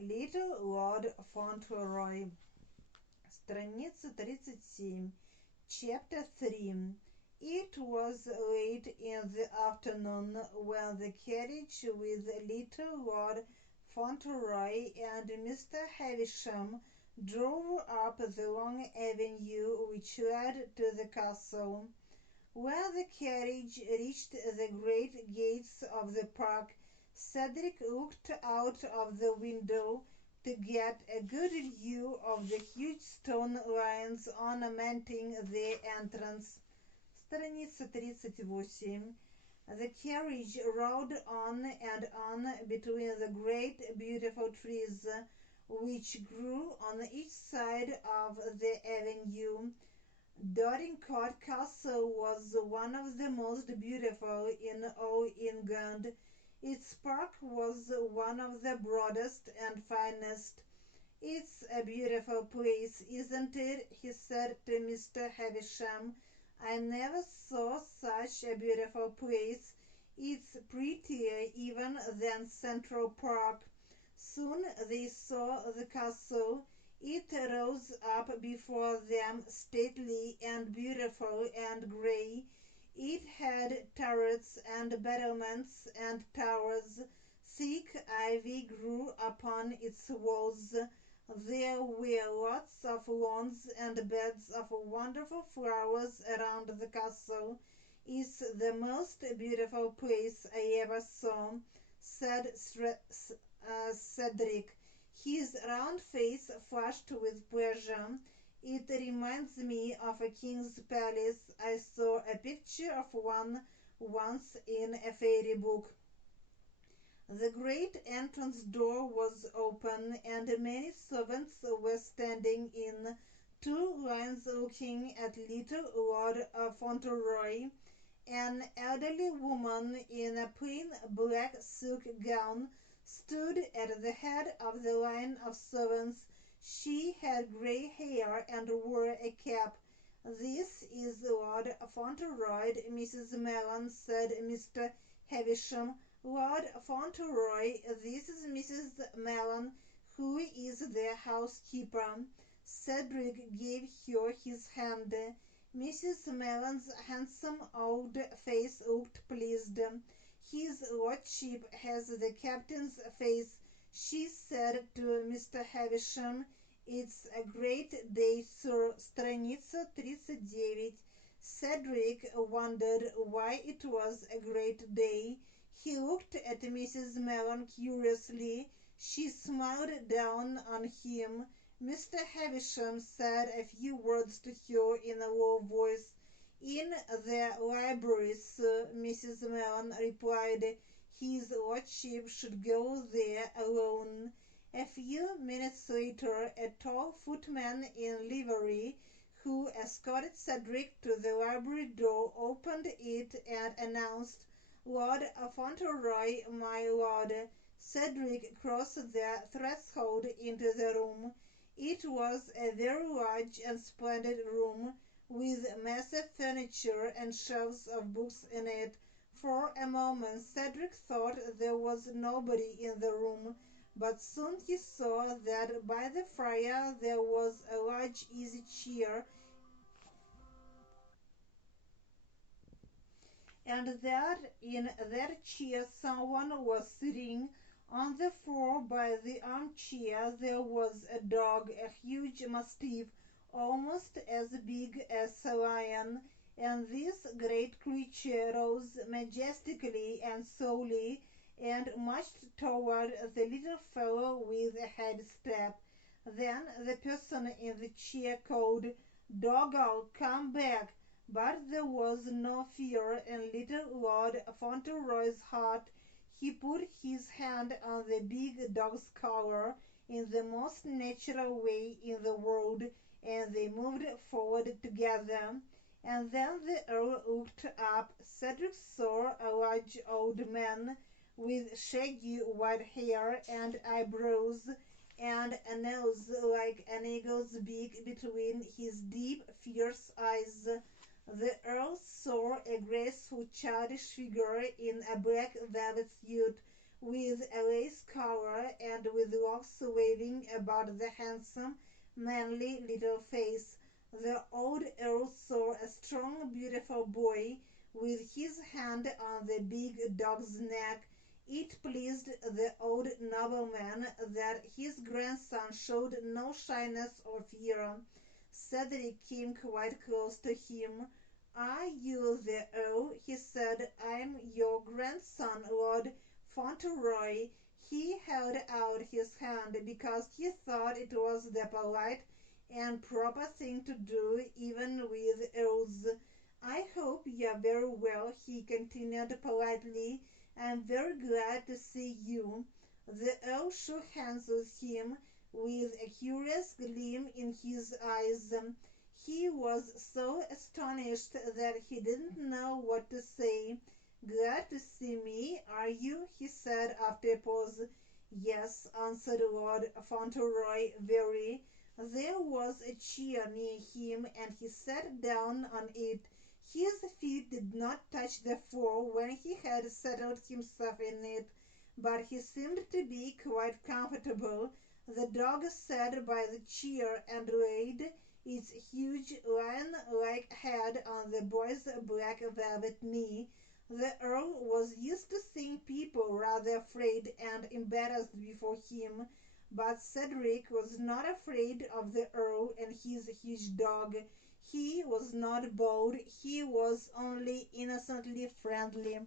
Little Lord Fauntleroy. Страница 37. Chapter 3. It was late in the afternoon when the carriage with little Lord Fauntleroy and Mr. Havisham drove up the long avenue which led to the castle. When the carriage reached the great gates of the park, Cedric looked out of the window to get a good view of the huge stone lions ornamenting the entrance. Страница 38. The carriage rode on and on between the great beautiful trees which grew on each side of the avenue. Dorincourt Castle was one of the most beautiful in all England. Its park was one of the broadest and finest. "It's a beautiful place, isn't it?" he said to Mr. Havisham. "I never saw such a beautiful place. It's prettier even than Central Park." Soon they saw the castle. It rose up before them, stately and beautiful and grey. It had turrets and battlements and towers. Thick ivy grew upon its walls. There were lots of lawns and beds of wonderful flowers around the castle. "It's the most beautiful place I ever saw," said Cedric. His round face flushed with pleasure. "It reminds me of a king's palace. I saw a picture of one once in a fairy book." The great entrance door was open, and many servants were standing in 2 lines looking at little Lord Fauntleroy. An elderly woman in a plain black silk gown stood at the head of the line of servants. She had grey hair and wore a cap. "This is Lord Fauntleroy, Mrs. Mellon," said Mr. Havisham. "Lord Fauntleroy, this is Mrs. Mellon, who is their housekeeper." Cedric gave her his hand. Mrs. Mellon's handsome old face looked pleased. "His lordship has the captain's face," she said to Mr. Havisham. "It's a great day, sir." Страница 39. Cedric wondered why it was a great day. He looked at Mrs. Mellon curiously. She smiled down on him. Mr. Havisham said a few words to her in a low voice. "In the library, sir," Mrs. Mellon replied. "His lordship should go there alone." A few minutes later a tall footman in livery, who escorted Cedric to the library door, opened it and announced, "Lord Fauntleroy, my lord." Cedric crossed the threshold into the room. It was a very large and splendid room, with massive furniture and shelves of books in it. For a moment Cedric thought there was nobody in the room, but soon he saw that by the fire there was a large easy chair, and that in that chair someone was sitting. On the floor by the armchair there was a dog, a huge mastiff, almost as big as a lion, and this great creature rose majestically and slowly and marched toward the little fellow with a heavy step. Then the person in the chair called, "Doggle, come back!" But there was no fear in little Lord Fauntleroy's heart. He put his hand on the big dog's collar in the most natural way in the world, and they moved forward together. And then the Earl looked up. Cedric saw a large old man with shaggy white hair and eyebrows, and a nose like an eagle's beak between his deep, fierce eyes. The Earl saw a graceful childish figure in a black velvet suit with a lace collar and with locks waving about the handsome, manly little face. The old earl saw a strong, beautiful boy with his hand on the big dog's neck. It pleased the old nobleman that his grandson showed no shyness or fear. Cedric came quite close to him. "Are you the Earl?" he said. "I'm your grandson, Lord Fauntleroy." He held out his hand because he thought it was the polite and proper thing to do even with earls. "I hope you're very well," he continued politely. "I'm very glad to see you." The Earl shook hands with him with a curious gleam in his eyes. He was so astonished that he didn't know what to say. "Glad to see me, are you?" he said after a pause. "Yes," answered Lord Fauntleroy, very. There was a chair near him, and he sat down on it. His feet did not touch the floor when he had settled himself in it, but he seemed to be quite comfortable. The dog sat by the chair and laid its huge lion-like head on the boy's black velvet knee. The Earl was used to seeing people rather afraid and embarrassed before him, but Cedric was not afraid of the Earl and his huge dog. He was not bold, he was only innocently friendly.